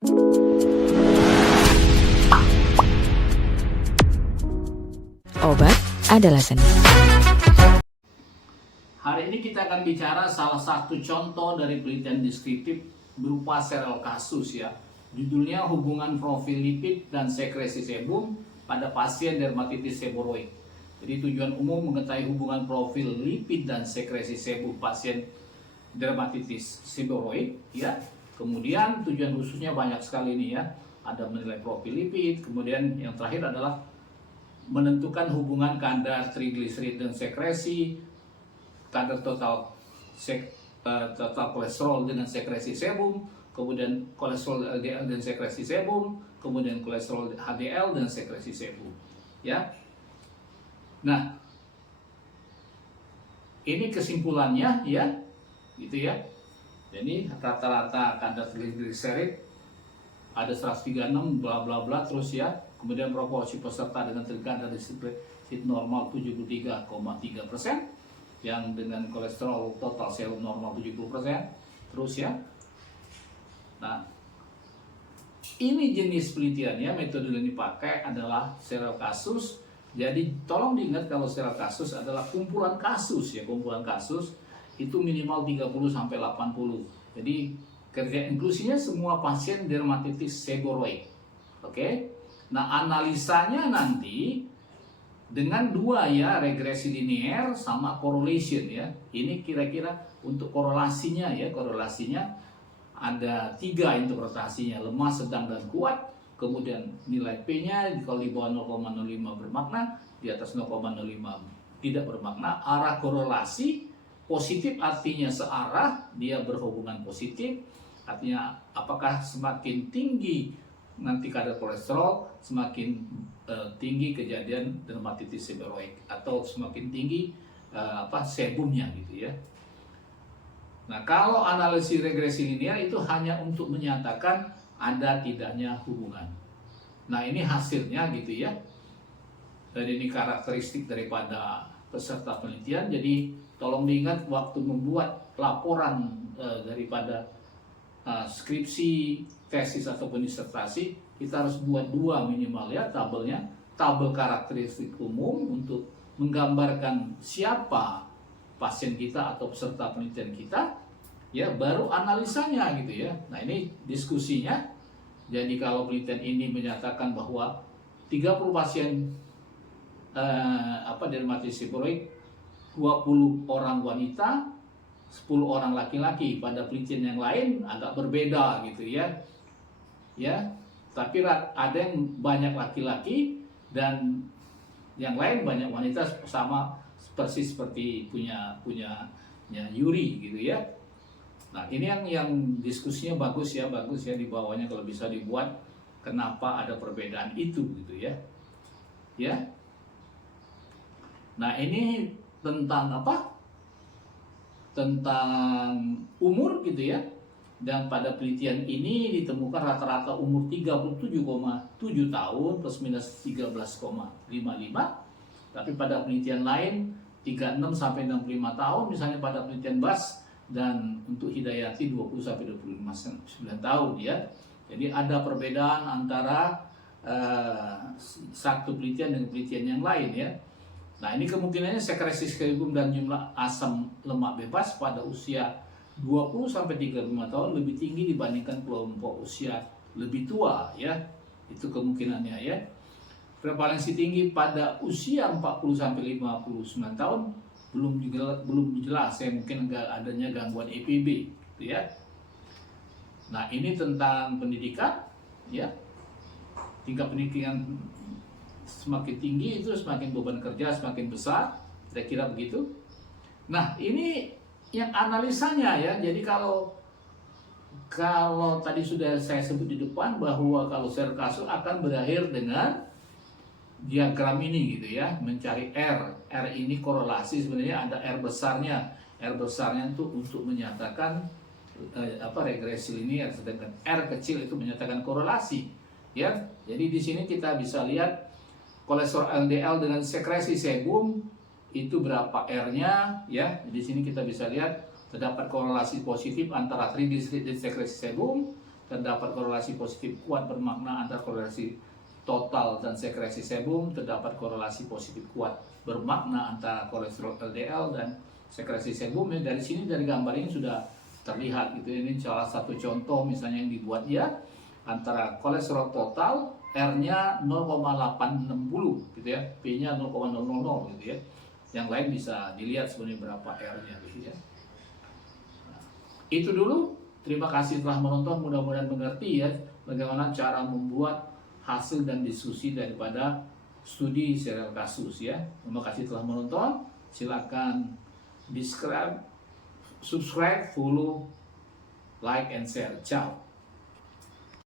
Obat adalah seni. Hari ini kita akan bicara salah satu contoh dari penelitian deskriptif berupa serial kasus ya. Judulnya hubungan profil lipid dan sekresi sebum pada pasien dermatitis seboroid. Jadi tujuan umum mengetahui hubungan profil lipid dan sekresi sebum pasien dermatitis seboroid ya. Kemudian tujuan khususnya banyak sekali nih ya. Ada menilai profil lipid, kemudian yang terakhir adalah menentukan hubungan kadar trigliserid dan sekresi, kadar total kolesterol dengan sekresi sebum, kemudian kolesterol LDL dan sekresi sebum, kemudian kolesterol HDL dan sekresi sebum. Ya. Nah, ini kesimpulannya ya, gitu ya. Jadi rata-rata kadar trigliserid ada 136 bla bla bla terus ya. Kemudian proporsi peserta dengan kadar trigliserid normal 73,3%, yang dengan kolesterol total serum normal 70%, terus ya. Nah, ini jenis penelitiannya, metode yang dipakai adalah serial kasus. Jadi tolong diingat kalau serial kasus adalah kumpulan kasus ya, kumpulan kasus itu minimal 30 sampai 80. Jadi kriteria inklusinya semua pasien dermatitis seboroid. Oke? Nah, analisanya nanti dengan dua ya, regresi linear sama correlation ya. Ini kira-kira untuk korelasinya ya, korelasinya ada 3 interpretasinya, lemah, sedang, dan kuat. Kemudian nilai P-nya kalau di bawah 0,05 bermakna, di atas 0,05 tidak bermakna. Arah korelasi positif artinya searah, dia berhubungan positif. Artinya apakah semakin tinggi nanti kadar kolesterol, semakin tinggi kejadian dermatitis seboroid, atau semakin tinggi sebumnya gitu ya. Nah, kalau analisis regresi linear itu hanya untuk menyatakan ada tidaknya hubungan. Nah, ini hasilnya gitu ya. Dan ini karakteristik daripada peserta penelitian. Jadi tolong diingat waktu membuat laporan daripada skripsi, tesis ataupun disertasi, kita harus buat 2 minimal ya tabelnya. Tabel karakteristik umum untuk menggambarkan siapa pasien kita atau peserta penelitian kita, ya, baru analisanya gitu ya. Nah, ini diskusinya. Jadi kalau penelitian ini menyatakan bahwa 30 pasien dermatitis seboroid, 20 orang wanita, 10 orang laki-laki. Pada penelitian yang lain agak berbeda gitu ya. Ya, tapi ada yang banyak laki-laki dan yang lain banyak wanita, sama persis seperti punya Yuri gitu ya. Nah, ini yang diskusinya bagus ya di bawahnya kalau bisa dibuat kenapa ada perbedaan itu gitu ya. Ya. Nah, ini tentang apa? Tentang umur gitu ya. Dan pada penelitian ini ditemukan rata-rata umur 37,7 tahun plus minus 13,55. Tapi pada penelitian lain 36 sampai 65 tahun, misalnya pada penelitian BAS, dan untuk Hidayati 20 sampai 25 tahun ya. Jadi ada perbedaan antara satu penelitian dengan penelitian yang lain ya. Nah, ini kemungkinannya sekresi sebum dan jumlah asam lemak bebas pada usia 20 sampai 35 tahun lebih tinggi dibandingkan kelompok usia lebih tua ya. Itu kemungkinannya ya. Prevalensi tinggi pada usia 40 sampai 59 tahun belum jelas ya, mungkin adanya gangguan EPB gitu ya. Nah, ini tentang pendidikan ya. Tingkat pendidikan semakin tinggi itu semakin beban kerja semakin besar, kira-kira begitu. Nah, ini yang analisanya ya. Jadi kalau tadi sudah saya sebut di depan bahwa kalau serial kasus akan berakhir dengan diagram ini gitu ya, mencari R. R ini korelasi, sebenarnya ada R besarnya. R besarnya itu untuk menyatakan regresi linear, sedangkan R kecil itu menyatakan korelasi ya. Jadi di sini kita bisa lihat kolesterol LDL dengan sekresi sebum itu berapa R-nya ya. Di sini kita bisa lihat terdapat korelasi positif antara trigliserid dan sekresi sebum, terdapat korelasi positif kuat bermakna antara korelasi total dan sekresi sebum, terdapat korelasi positif kuat bermakna antara kolesterol LDL dan sekresi sebum. Ya, dari sini dari gambar ini sudah terlihat gitu. Ini salah satu contoh misalnya yang dibuat ya, antara kolesterol total R-nya 0,860 gitu ya, P-nya 0,000 gitu ya. Yang lain bisa dilihat sebenarnya berapa R-nya gitu ya. Nah, itu dulu. Terima kasih telah menonton, mudah-mudahan mengerti ya bagaimana cara membuat hasil dan diskusi daripada studi serial kasus ya. Terima kasih telah menonton. Silakan subscribe, follow, like and share. Ciao.